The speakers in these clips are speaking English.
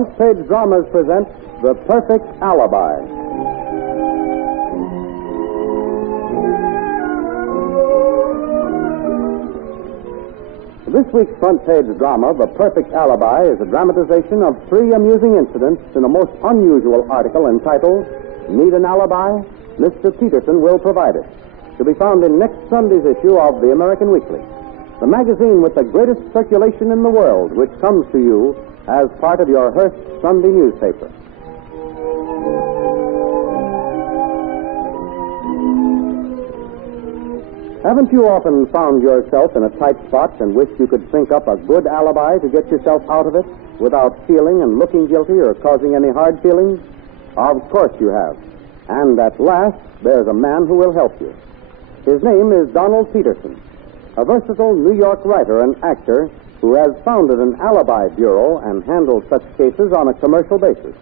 Front Page Dramas present The Perfect Alibi. This week's Front Page drama, The Perfect Alibi, is a dramatization of three amusing incidents in a most unusual article entitled, Need an Alibi? Mr. Peterson Will Provide It, to be found in next Sunday's issue of the American Weekly, the magazine with the greatest circulation in the world, which comes to you as part of your Hearst Sunday newspaper. Haven't you often found yourself in a tight spot and wished you could think up a good alibi to get yourself out of it without feeling and looking guilty or causing any hard feelings? Of course you have. And at last, there's a man who will help you. His name is Donald Peterson, a versatile New York writer and actor who has founded an alibi bureau and handles such cases on a commercial basis.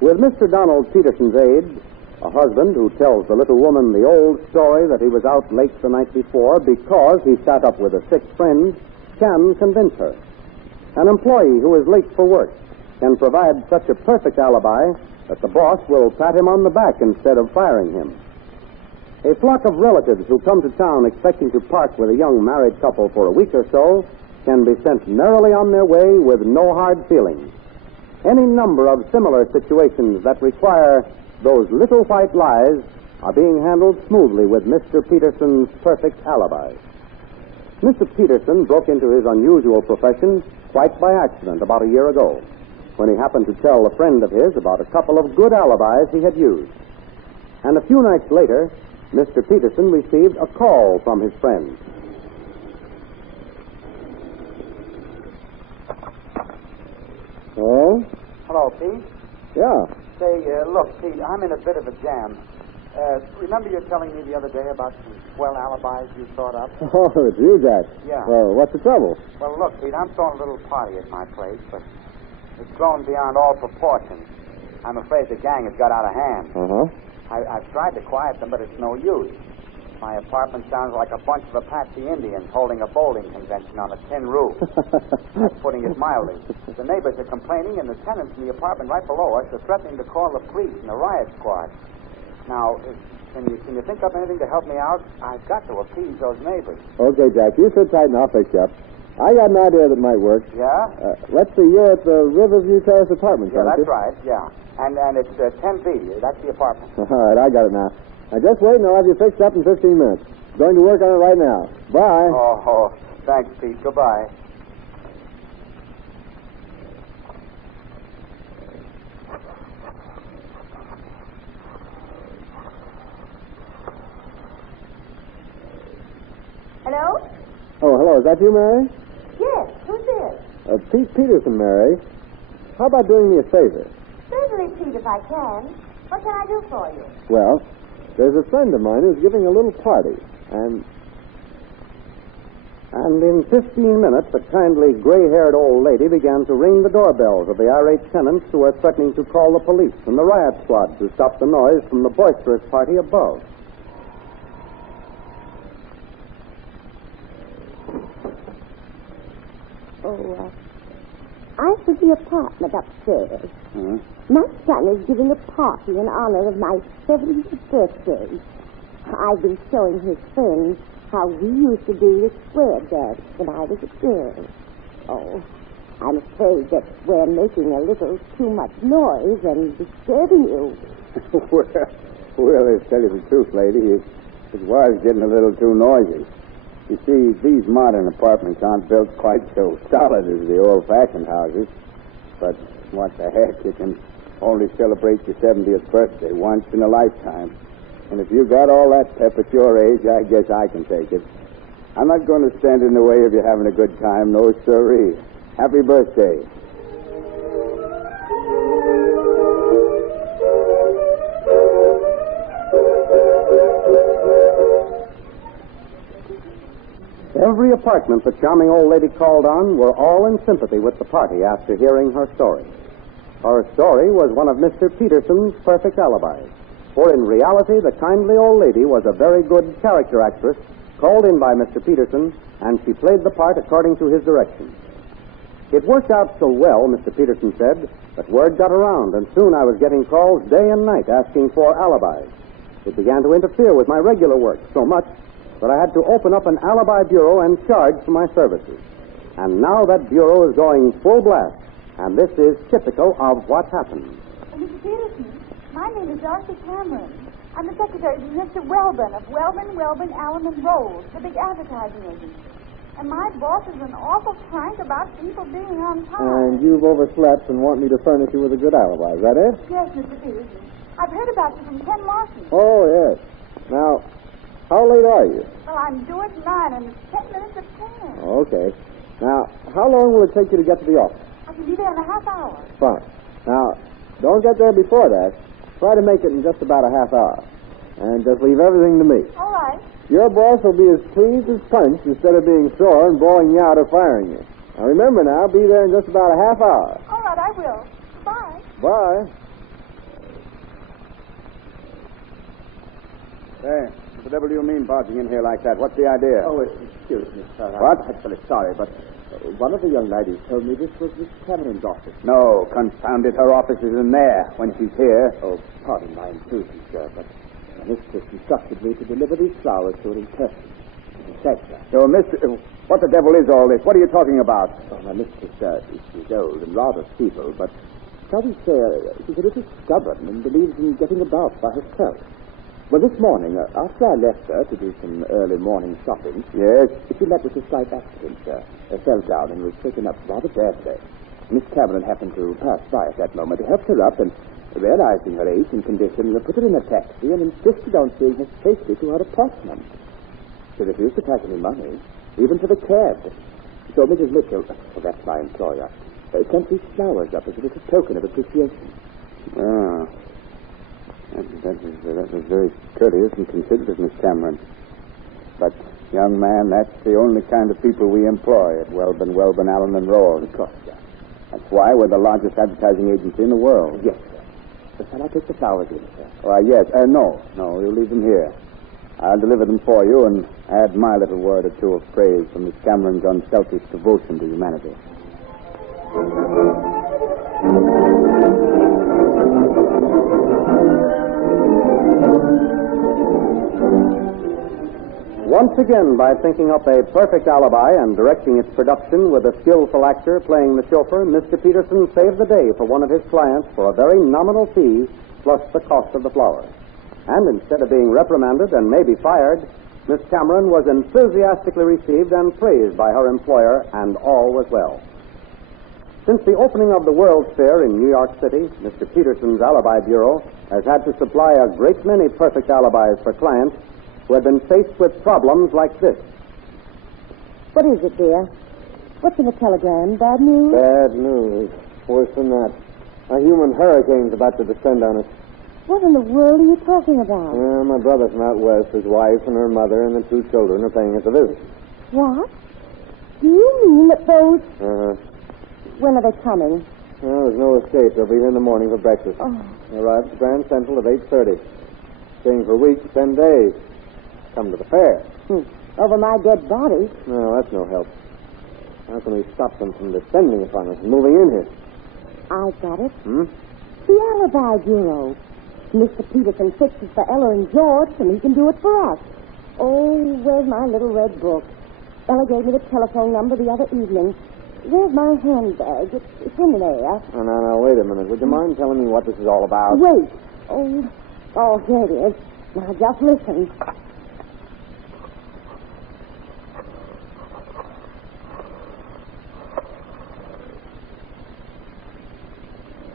With Mr. Donald Peterson's aid, a husband who tells the little woman the old story that he was out late the night before because he sat up with a sick friend can convince her. An employee who is late for work can provide such a perfect alibi that the boss will pat him on the back instead of firing him. A flock of relatives who come to town expecting to part with a young married couple for a week or so can be sent merrily on their way with no hard feelings. Any number of similar situations that require those little white lies are being handled smoothly with Mr. Peterson's perfect alibis. Mr. Peterson broke into his unusual profession quite by accident about a year ago, when he happened to tell a friend of his about a couple of good alibis he had used. And a few nights later, Mr. Peterson received a call from his friend. Oh? Hello, Pete. Yeah. Say, look, Pete, I'm in a bit of a jam. Remember you telling me the other day about some swell alibis you thought up? Oh, it's you, Jack. Yeah. Well, what's the trouble? Well, look, Pete, I'm throwing a little party at my place, but it's grown beyond all proportion. I'm afraid the gang has got out of hand. Uh-huh. I've tried to quiet them, but it's no use. My apartment sounds like a bunch of Apache Indians holding a bowling convention on a tin roof. That's putting it mildly. The neighbors are complaining, and the tenants in the apartment right below us are threatening to call the police and the riot squad. Now, can you think up anything to help me out? I've got to appease those neighbors. Okay, Jack, you sit tight and I'll fix you up. I got an idea that might work. Yeah? Let's see, you're at the Riverview Terrace Apartments, Yeah, aren't that's you? right, yeah. And it's 10B. That's the apartment. All right, I got it now. Now, just wait and I'll have you fixed up in 15 minutes. Going to work on it right now. Bye. Oh, thanks, Pete. Goodbye. Hello? Oh, hello. Is that you, Mary? Yes, who's this? Pete Peterson, Mary. How about doing me a favor? Certainly, Pete, if I can. What can I do for you? Well, there's a friend of mine who's giving a little party, And in 15 minutes, a kindly gray-haired old lady began to ring the doorbells of the irate tenants who were threatening to call the police and the riot squad to stop the noise from the boisterous party above. Oh, I'm for the apartment upstairs. Hmm? My son is giving a party in honor of my 70th birthday. I've been showing his friends how we used to do the square dance when I was a girl. Oh, I'm afraid that we're making a little too much noise and disturbing you. well, to tell you the truth, lady, it was getting a little too noisy. You see, these modern apartments aren't built quite so solid as the old-fashioned houses. But what the heck, you can only celebrate your 70th birthday once in a lifetime. And if you got all that pep at your age, I guess I can take it. I'm not going to stand in the way of you having a good time, no sirree. Happy birthday. Every apartment the charming old lady called on were all in sympathy with the party after hearing her story. Her story was one of Mr. Peterson's perfect alibis. For in reality, the kindly old lady was a very good character actress called in by Mr. Peterson, and she played the part according to his direction. It worked out so well, Mr. Peterson said, that word got around, and soon I was getting calls day and night asking for alibis. It began to interfere with my regular work so much that I had to open up an alibi bureau and charge for my services. And now that bureau is going full blast, and this is typical of what happened. Mr. Peterson, my name is Dorothy Cameron. I'm the secretary to Mr. Welbin of Welbin, Allen & Rolls, the big advertising agency. And my boss is an awful crank about people being on time. And you've overslept and want me to furnish you with a good alibi, is that it? Yes, Mr. Peterson. I've heard about you from Ken Larson. Oh, yes. Now, how late are you? Well, I'm due at 9 and it's 10 minutes of 10. Okay. Now, how long will it take you to get to the office? I can be there in a half hour. Fine. Now, don't get there before that. Try to make it in just about a half hour. And just leave everything to me. All right. Your boss will be as pleased as punch instead of being sore and bawling you out or firing you. Now, remember now, be there in just about a half hour. All right, I will. Bye. Bye. Hey, what the devil do you mean barging in here like that? What's the idea? Oh, excuse me, sir. What? I'm actually sorry, but one of the young ladies told me this was Miss Cameron's office. No, confound it. Her office is in there when she's here. Oh, pardon my intrusion, sir, but my mistress instructed me to deliver these flowers to her in person. Thanks, sir. So, what the devil is all this? What are you talking about? Oh, my mistress, she's old and rather feeble, but shall we say she's a little stubborn and believes in getting about by herself. Well, this morning, after I left her to do some early morning shopping, Yes? she met with a slight accident, sir. Fell down and was taken up rather badly. Miss Cameron happened to pass by at that moment, helped her up, and realizing her age and condition, put her in a taxi and insisted on seeing her safely to her apartment. She refused to pack any money, even for the cab. So Mrs. Mitchell, that's my employer, sent these flowers up as a little token of appreciation. Oh. That was very courteous and considerate of Miss Cameron. But, young man, that's the only kind of people we employ at Welbin, Allen & Rolls. Of course, sir. That's why we're the largest advertising agency in the world. Yes, sir. But shall I take the flowers in, sir? Why, yes. No, you leave them here. I'll deliver them for you and add my little word or two of praise for Miss Cameron's unselfish devotion to humanity. Once again, by thinking up a perfect alibi and directing its production with a skillful actor playing the chauffeur, Mr. Peterson saved the day for one of his clients for a very nominal fee plus the cost of the flowers. And instead of being reprimanded and maybe fired, Miss Cameron was enthusiastically received and praised by her employer, and all was well. Since the opening of the World's Fair in New York City, Mr. Peterson's Alibi Bureau has had to supply a great many perfect alibis for clients who had been faced with problems like this. What is it, dear? What's in the telegram? Bad news? Bad news. Worse than that. A human hurricane's about to descend on us. What in the world are you talking about? Well, my brother from out west, his wife and her mother and the 2 children are paying us a visit. What? Do you mean that those... Uh-huh. When are they coming? Well, there's no escape. They'll be here in the morning for breakfast. Oh. They arrive at Grand Central at 8:30. Staying for weeks, 10 days. Come to the fair. Over my dead body? No, that's no help. How can we stop them from descending upon us and moving in here? I got it. The Alibi Bureau. Mr. Peterson fixes for Ella and George, and he can do it for us. Oh, where's my little red book? Ella gave me the telephone number the other evening. Where's my handbag? It's in there. Oh, now, wait a minute. Would you mind telling me what this is all about? Wait. Oh, here it is. Now, just listen.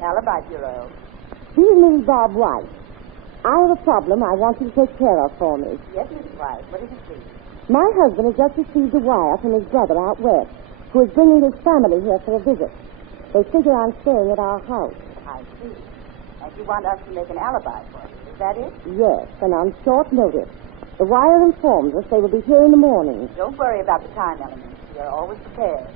Alibi Bureau. This is Mrs. Bob White. I have a problem I want you to take care of for me. Yes, Miss White. What is it, please? My husband has just received a wire from his brother out west, who is bringing his family here for a visit. They figure on staying at our house. I see. And you want us to make an alibi for you. Is that it? Yes, and on short notice. The wire informs us they will be here in the morning. Don't worry about the time element. We are always prepared.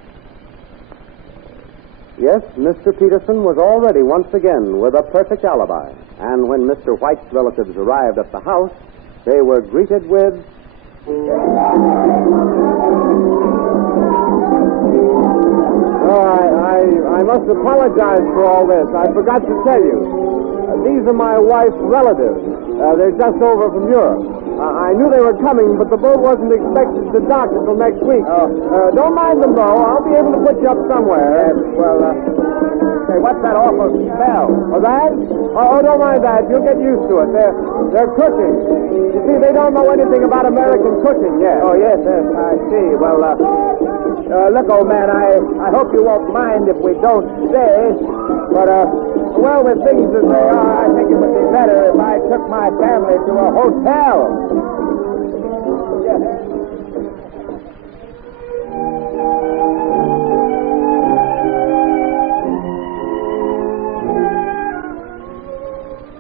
Yes, Mr. Peterson was already once again with a perfect alibi. And when Mr. White's relatives arrived at the house, they were greeted with... Oh, must apologize for all this. I forgot to tell you. These are my wife's relatives. They're just over from Europe. I knew they were coming, but the boat wasn't expected to dock until next week. Don't mind them, though. I'll be able to put you up somewhere. Say, what's that awful smell? Oh, that? Oh, don't mind that. You'll get used to it. They're cooking. You see, they don't know anything about American cooking yet. Oh, yes, I see. Well, look, old man, I hope you won't mind if we don't stay. But, well, with things as they are, I think it would be better if I took my family to a hotel. Yes.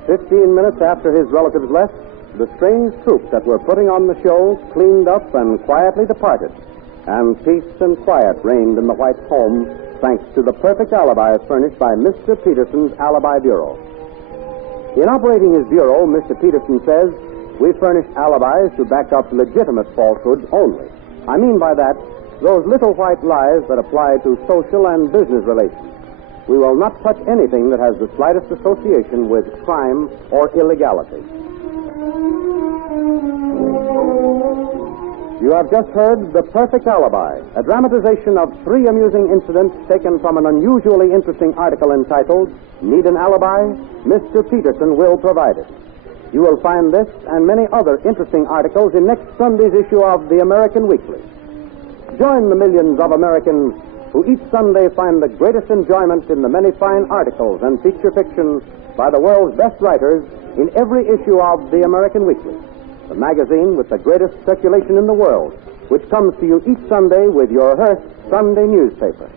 15 minutes after his relatives left, the strange troupe that were putting on the show cleaned up and quietly departed. And peace and quiet reigned in the White home, thanks to the perfect alibi furnished by Mr. Peterson's Alibi Bureau. In operating his bureau, Mr. Peterson says, we furnish alibis to back up legitimate falsehoods only. I mean by that, those little white lies that apply to social and business relations. We will not touch anything that has the slightest association with crime or illegality. You have just heard The Perfect Alibi, a dramatization of 3 amusing incidents taken from an unusually interesting article entitled, Need an Alibi? Mr. Peterson Will Provide It. You will find this and many other interesting articles in next Sunday's issue of The American Weekly. Join the millions of Americans who each Sunday find the greatest enjoyment in the many fine articles and feature fiction by the world's best writers in every issue of The American Weekly, the magazine with the greatest circulation in the world, which comes to you each Sunday with your Hearst Sunday newspaper.